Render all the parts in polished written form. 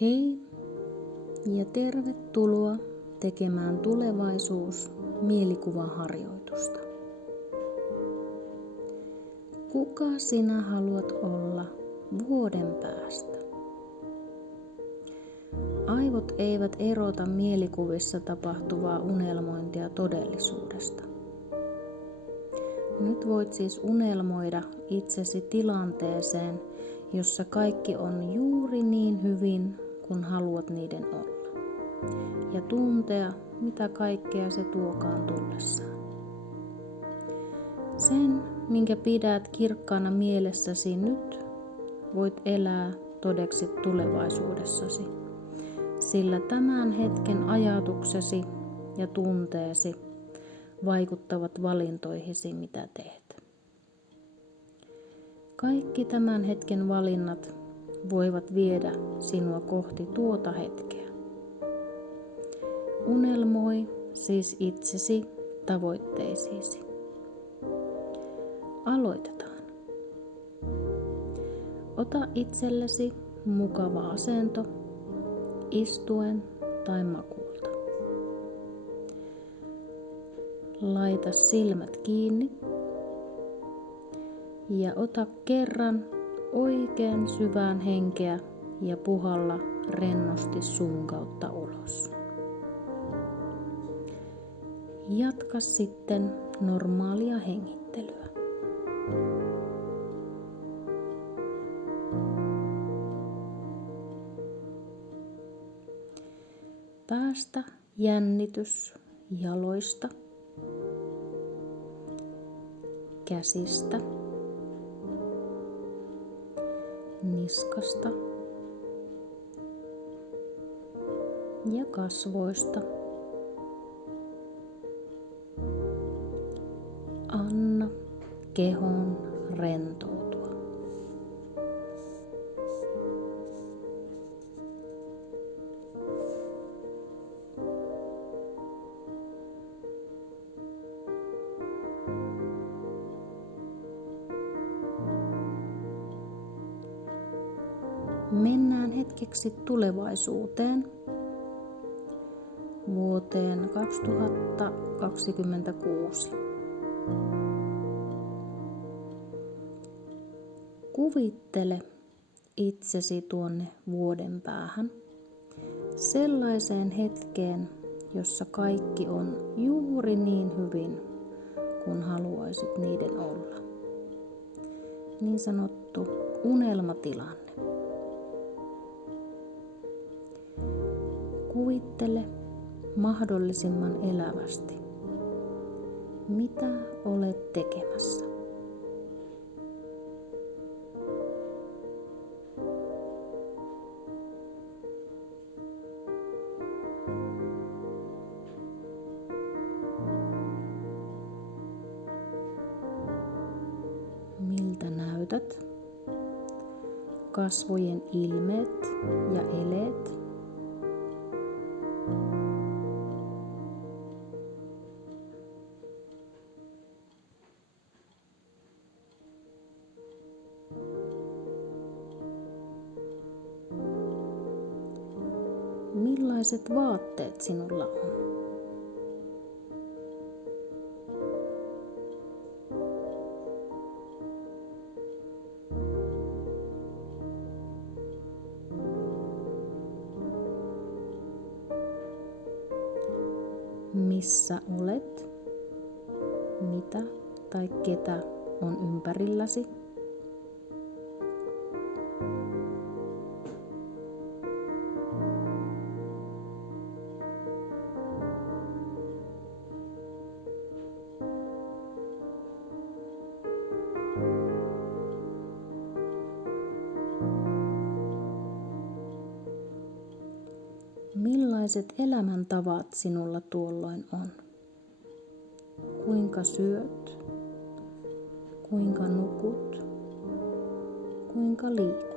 Hei ja tervetuloa tekemään tulevaisuus-mielikuvaharjoitusta. Kuka sinä haluat olla vuoden päästä? Aivot eivät erota mielikuvissa tapahtuvaa unelmointia todellisuudesta. Nyt voit siis unelmoida itsesi tilanteeseen, jossa kaikki on juuri niin hyvin, kun haluat niiden olla. Ja tuntea, mitä kaikkea se tuokaan tullessaan. Sen, minkä pidät kirkkaana mielessäsi nyt, voit elää todeksi tulevaisuudessasi. Sillä tämän hetken ajatuksesi ja tunteesi vaikuttavat valintoihisi, mitä teet. Kaikki tämän hetken valinnat voivat viedä sinua kohti tuota hetkeä. Unelmoi siis itsesi tavoitteisiisi. Aloitetaan. Ota itsellesi mukava asento, istuen tai makuulta. Laita silmät kiinni ja ota kerran oikein syvään henkeä ja puhalla rennosti suun kautta ulos. Jatka sitten normaalia hengittelyä. Päästä jännitys jaloista, käsistä, niskasta ja kasvoista. Anna kehon rentoutua. Mennään hetkeksi tulevaisuuteen vuoteen 2026. Kuvittele itsesi tuonne vuoden päähän sellaiseen hetkeen, jossa kaikki on juuri niin hyvin, kun haluaisit niiden olla. Niin sanottu unelmatilanne. Kuvittele mahdollisimman elävästi, mitä olet tekemässä. Miltä näytät? Kasvojen ilmeet ja eleet. Millaiset vaatteet sinulla on? Missä olet? Mitä tai ketä on ympärilläsi? Millaiset elämäntavat sinulla tuolloin on? Kuinka syöt? Kuinka nukut? Kuinka liikut?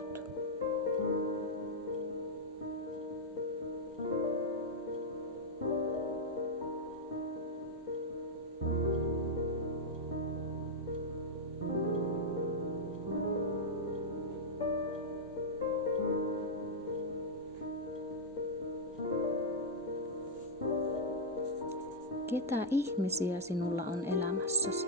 Ketä ihmisiä sinulla on elämässäsi?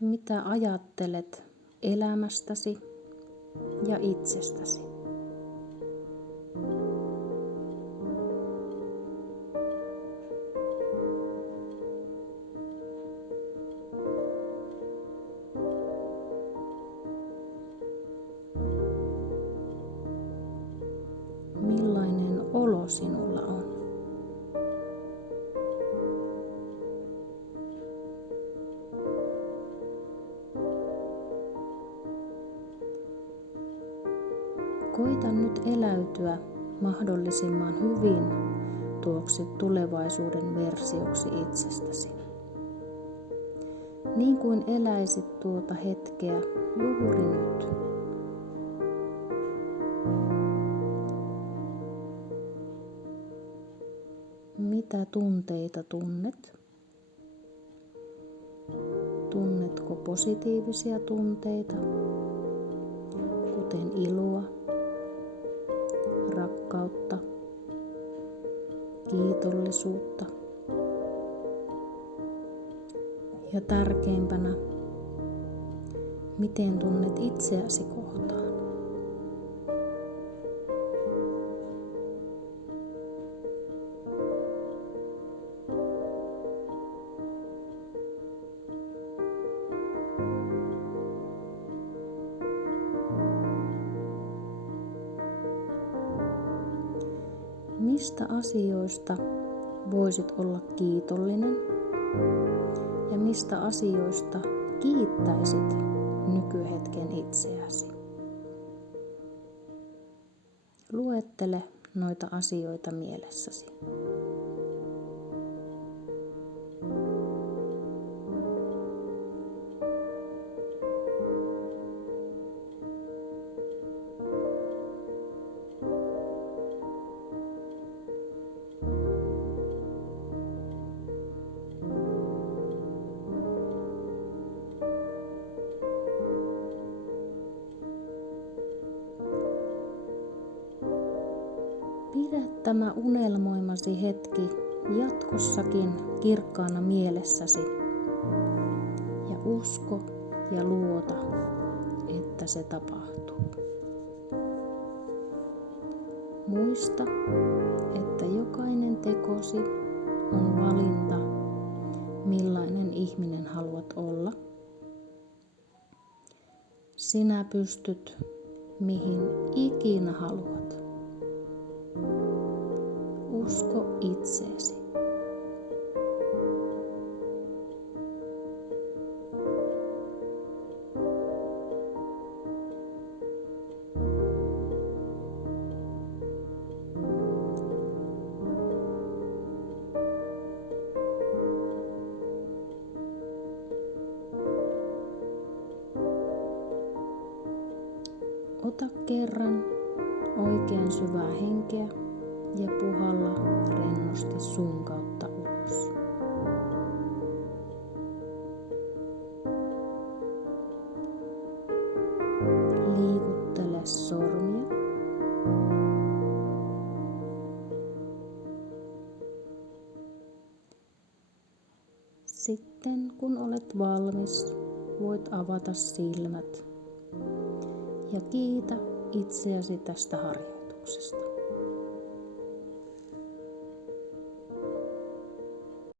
Mitä ajattelet elämästäsi ja itsestäsi? Millainen olo sinulla on? Koita nyt eläytyä mahdollisimman hyvin tuoksi tulevaisuuden versioksi itsestäsi. Niin kuin eläisit tuota hetkeä juuri nyt. Mitä tunteita tunnet? Tunnetko positiivisia tunteita, kuten iloa, rakkautta, kiitollisuutta? Ja tärkeimpänä, miten tunnet itseäsi kohtaan? Mistä asioista voisit olla kiitollinen ja mistä asioista kiittäisit nykyhetken itseäsi? Luettele noita asioita mielessäsi. Pidä tämä unelmoimasi hetki jatkossakin kirkkaana mielessäsi ja usko ja luota, että se tapahtuu. Muista, että jokainen tekosi on valinta, millainen ihminen haluat olla. Sinä pystyt mihin ikinä haluat. Usko itseesi. Ota kerran oikein syvää henkeä ja puhalla rennosti suun kautta ulos. Liikuttele sormia. Sitten kun olet valmis, voit avata silmät ja kiitä itseäsi tästä harjoituksesta.